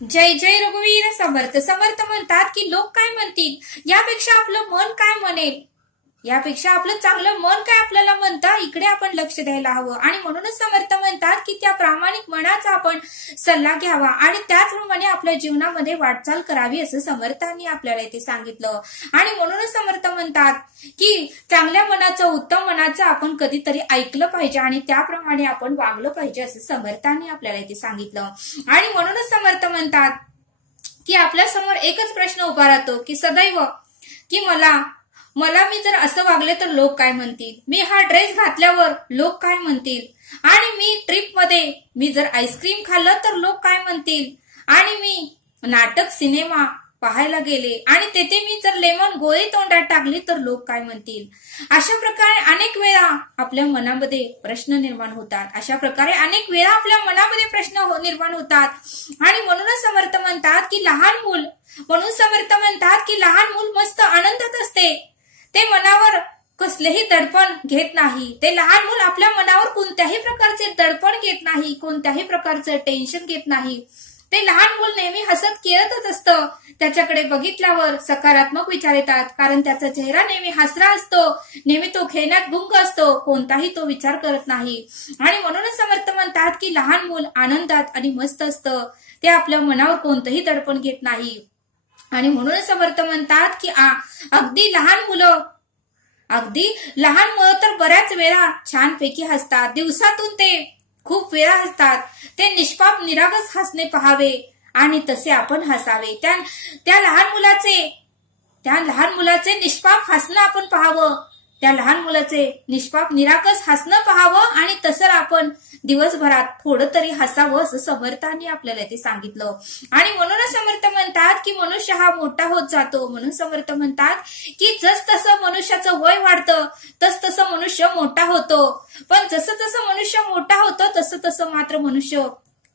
जय जय रघुवीर समर्थ समर्थ म्हणतात की लोक काय म्हणतील यापेक्षा आपलं मन काय म्हणेल, यापेक्षा आपलं चांगलं मन काय आपल्याला म्हणता इकडे आपण लक्ष द्यायला हवं। आणि म्हणूनच समर्थ म्हणतात की त्या प्रामाणिक मनाचा आपण सल्ला घ्यावा आणि त्याचप्रमाणे आपल्या जीवनामध्ये वाटचाल करावी असं समर्थांनी आपल्याला इथे सांगितलं। आणि म्हणूनच समर्थ म्हणतात की चांगल्या मनाचं उत्तम मनाचं आपण कधीतरी ऐकलं पाहिजे आणि त्याप्रमाणे आपण वागलं पाहिजे असं समर्थांनी आपल्याला इथे सांगितलं। आणि म्हणूनच समर्थ म्हणतात की आपल्या समोर एकच प्रश्न उभा राहतो की सदैव की मला मी जर असं वागले तर लोक काय म्हणतील, मी हा ड्रेस घातल्यावर लोक काय म्हणतील, आणि मी ट्रिप मध्ये मी जर आईस्क्रीम खाल्लं तर लोक काय म्हणतील, आणि मी नाटक सिनेमा पाहायला गेले आणि तेथे मी जर लेमन गोळी तोंडात टाकली तर लोक काय म्हणतील। अशा प्रकारे अनेक वेळा आपल्या मनामध्ये प्रश्न निर्माण होतात, अशा प्रकारे अनेक वेळा आपल्या मनामध्ये प्रश्न निर्माण होतात। आणि म्हणूनच समर्थ म्हणतात की लहान मूल मस्त आनंदात असते, ते मनावर कसलेही दडपण घेत नाही। ते लहान मूल आपल्या मनावर कोणत्याही प्रकारचे दडपण घेत नाही, कोणत्याही प्रकारचं टेन्शन घेत नाही। ते लहान मूल नेहमी हसत खेळतच असतं, त्याच्याकडे बघितल्यावर सकारात्मक विचार येतात, कारण त्याचा चेहरा नेहमी हसरा असतो, नेहमी तो खेळण्यात गुंग असतो, कोणताही तो विचार करत नाही। आणि म्हणूनच समर्थ म्हणतात की लहान मूल आनंदात आणि मस्त असतं, ते आपल्या मनावर कोणतंही दडपण घेत नाही। आणि म्हणूनच समर्थ म्हणतात की अगदी लहान मुलं तर बऱ्याच वेळा छानपैकी हसतात, दिवसातून ते खूप वेळा हसतात। ते निष्पाप निरागस हसणे पहावे आणि तसे आपण हसावे। त्या लहान मुलाचे निष्पाप हसणं आपण पाहावं, त्या लहान मुलाचे निष्पाप निरागस हसणं पाहावं आणि तसं आपण दिवसभरात थोडं तरी हसावं असं समर्थांनी आपल्याला ते सांगितलं। आणि म्हणूनच समर्थ म्हणतात की मनुष्य हा मोठा होत जातो, म्हणून समर्थ म्हणतात की जसं मनुष्याचं वय वाढतं तसं मनुष्य मोठा होतो, पण जसं मनुष्य मोठा होतो तसं मात्र मनुष्य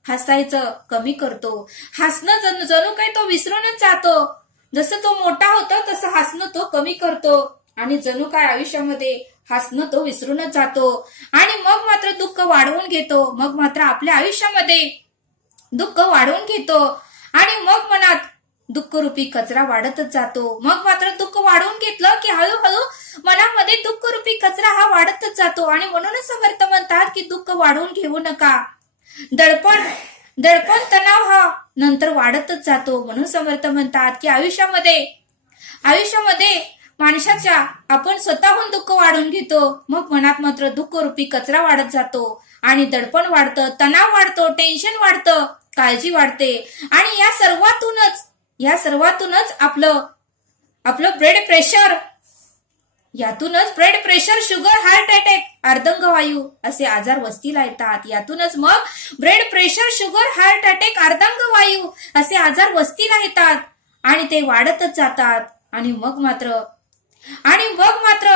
हसायचं कमी करतो, हसणं जणू काही तो विसरूनच जातो। जसं तो मोठा होतो तसं हसणं तो कमी करतो आणि जणू काय आयुष्यामध्ये हसणं तो विसरूनच जातो आणि मग मात्र दुःख वाढवून घेतो, मग मात्र आपल्या आयुष्यामध्ये दुःख वाढवून घेतो आणि मग मनात दुःखरूपी कचरा वाढतच जातो। मग मात्र दुःख वाढवून घेतलं की हळूहळू मनामध्ये दुःखरूपी कचरा हा वाढतच जातो। आणि म्हणूनच समर्थ म्हणतात की दुःख वाढवून घेऊ नका, दडपण तणाव हा नंतर वाढतच जातो। म्हणून समर्थ म्हणतात की आयुष्यामध्ये माणसाच्या आपण स्वतःहून दुःख वाढवून घेतो, मग मनात मात्र दुःखरूपी कचरा वाढत जातो आणि दडपण वाढतं, तणाव वाढतो, टेन्शन वाढतं, काळजी वाढते आणि या सर्वातूनच आपलं blood pressure, sugar, heart attack, अर्धांगवायू असे आजार वस्तीला येतात। यातूनच मग blood pressure, sugar, heart attack, अर्धांगवायू असे आजार वस्तीला येतात आणि ते वाढतच जातात। आणि मग मात्र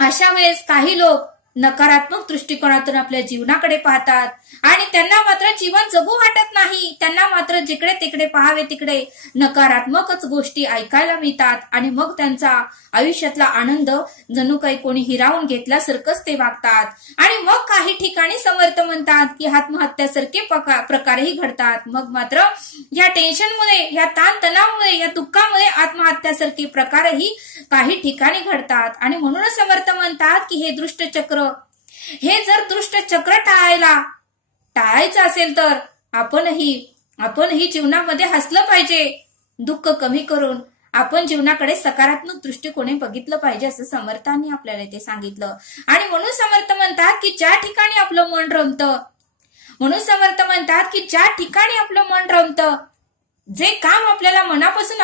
अशा वेळेस काही लोक नकारात्मक दृष्टिकोनातून आपल्या जीवनाकडे पाहतात आणि त्यांना मात्र जीवन जगू वाटत नाही, त्यांना मात्र जिकडे तिकडे पाहावे तिकडे नकारात्मकच गोष्टी ऐकायला मिळतात आणि मग त्यांचा आयुष्यातला आनंद जणू काही कोणी हिरावून घेतल्यासारखंच ते वागतात। आणि मग काही ठिकाणी समर्थ म्हणतात की आत्महत्यासारखे प्रकारही घडतात, मग मात्र या टेन्शनमुळे, या ताणतणावामुळे, या दुःखामुळे आत्महत्यासारखे प्रकारही काही ठिकाणी घडतात। आणि म्हणूनच समर्थ म्हणतात की हे जर दुष्ट चक्र टाळायचं असेल तर आपणही जीवनामध्ये हसलं पाहिजे, दुःख कमी करून आपण जीवनाकडे सकारात्मक दृष्टिकोने बघितलं पाहिजे असं समर्थांनी आपल्याला ते सांगितलं। आणि म्हणून समर्थ म्हणतात की ज्या ठिकाणी आपलं मन रमतं, जे काम आपल्याला मनापासून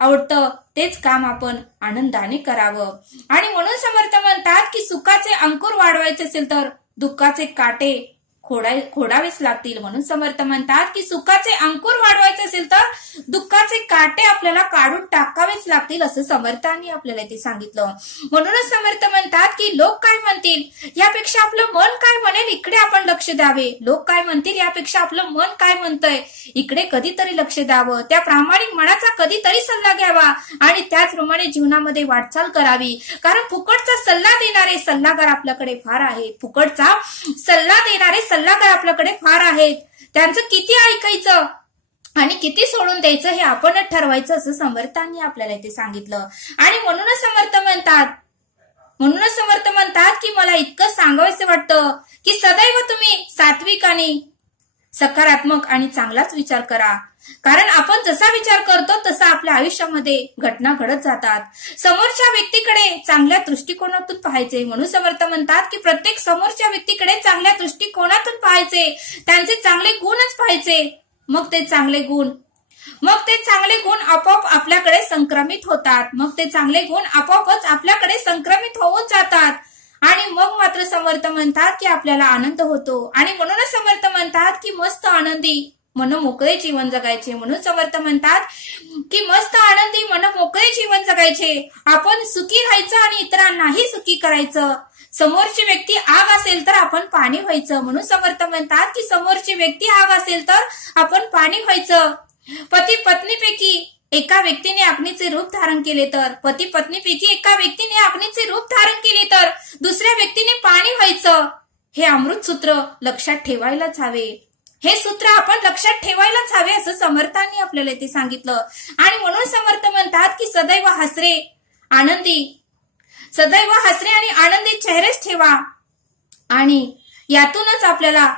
आवडतं तेच काम आपण आनंदाने करावं। आणि म्हणून समर्थ म्हणतात की सुखाचे अंकुर वाढवायचे असेल तर दुःखाचे काटे खोडावेच लागतील। म्हणून समर्थ म्हणतात की सुखाचे अंकुर वाढवायचे असेल तर दुःखाचे काटे आपल्याला काढून टाकावेच लागतील असं समर्थांनी आपल्याला ते सांगितलं। म्हणूनच समर्थ म्हणतात की लोक काय म्हणतील यापेक्षा आपलं मन काय म्हणेल इकडे आपण लक्ष द्यावे, लोक काय म्हणतील यापेक्षा आपलं मन काय म्हणतंय इकडे कधीतरी लक्ष द्यावं, त्या प्रामाणिक मनाचा कधीतरी सल्ला घ्यावा आणि त्याचप्रमाणे जीवनामध्ये वाटचाल करावी। कारण फुकटचा सल्ला देणारे सल्लागार आपल्याकडे फार आहेत, त्यांचं किती ऐकायचं, आणि किती सोडून द्यायचं हे आपणच ठरवायचं असं समर्थांनी आपल्याला इथे सांगितलं. आणि म्हणूनच समर्थ म्हणतात की मला इतकं सांगावंसं वाटतं की सदैव तुम्ही सात्विक आणि सकारात्मक आणि चांगलाच विचार करा. कारण आपण जसा विचार करतो तसा आपल्या आयुष्यामध्ये घटना घडत जातात. समोरच्या व्यक्तीकडे चांगल्या दृष्टिकोनातून पाहायचे. म्हणून समर्थ म्हणतात की प्रत्येक समोरच्या व्यक्तीकडे चांगल्या दृष्टिकोनातून पाहायचे, त्यांचे चांगले गुणच पाहायचे. मग ते चांगले गुण आपोआप आपल्याकडे संक्रमित होतात. मग ते चांगले गुण आपोआपच आपल्याकडे संक्रमित होऊन जातात. आणि मग मात्र समर्थ म्हणतात की आपल्याला आनंद होतो. आणि म्हणूनच समर्थ म्हणतात की मस्त आनंदी मनमोकळे जीवन जगायचे. म्हणून समर्थ म्हणतात की मस्त आनंदी मनमोकळे जीवन जगायचे. आपण सुखी राहायचं आणि इतरांनाही सुखी करायचं. समोरची व्यक्ती आग असेल तर आपण पाणी व्हायचं. म्हणून समर्थ म्हणतात की समोरची व्यक्ती आग असेल तर आपण पाणी व्हायचं. पती पत्नीपैकी एका व्यक्तीने अग्नीचे रूप धारण केले तर दुसऱ्या व्यक्तीने पाणी व्हायचं. हे अमृत सूत्र लक्षात ठेवायलाच हवे. हे सूत्र आपण लक्षात ठेवायलाच हवे असं समर्थांनी आपल्याला ते सांगितलं. आणि म्हणून समर्थ म्हणतात की सदैव हसरे आणि आनंदी चेहरेच ठेवा. आणि यातूनच आपल्याला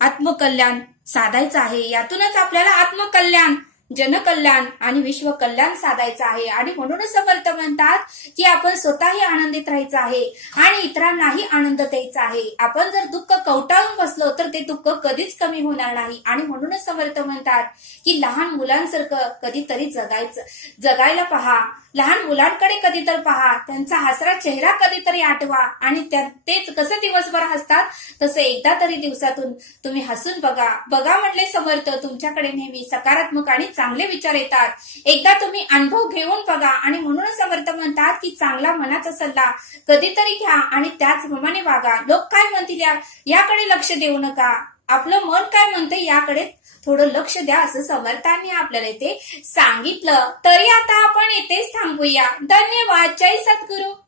आत्मकल्याण साधायचं आहे. यातूनच आपल्याला आत्मकल्याण, जनकल्याण आणि विश्व कल्याण साधायचं आहे. आणि म्हणूनच समर्थ म्हणतात की आपण स्वतःही आनंदित राहायचं आहे आणि इतरांनाही आनंद द्यायचा आहे. आपण जर दुःख कवटाळून बसलो तर ते दुःख कधीच कमी होणार नाही. आणि म्हणूनच समर्थ म्हणतात की लहान मुलांसारखं कधीतरी जगायला पहा. लहान मुलांकडे कधीतरी पहा, त्यांचा हसरा चेहरा कधीतरी आठवा. आणि तेच कसं दिवसभर हसतात तसं एकदा तरी दिवसातून तुम्ही हसून बघा. म्हटले समर्थ, तुमच्याकडे नेहमी सकारात्मक आणि चांगले विचार येतात. एकदा तुम्ही अनुभव घेऊन बघा. आणि म्हणूनच समर्थ म्हणतात की चांगला मनाचा सल्ला कधीतरी घ्या आणि त्याचप्रमाणे वागा. लोक काय म्हणतील याकडे लक्ष देऊ नका. आपलं मन काय म्हणते याकडे थोडं लक्ष द्या असं समर्थांनी आपल्याला इथे सांगितलं. तरी आता आपण इथेच थांबूया. धन्यवाद. जय सद्गुरू.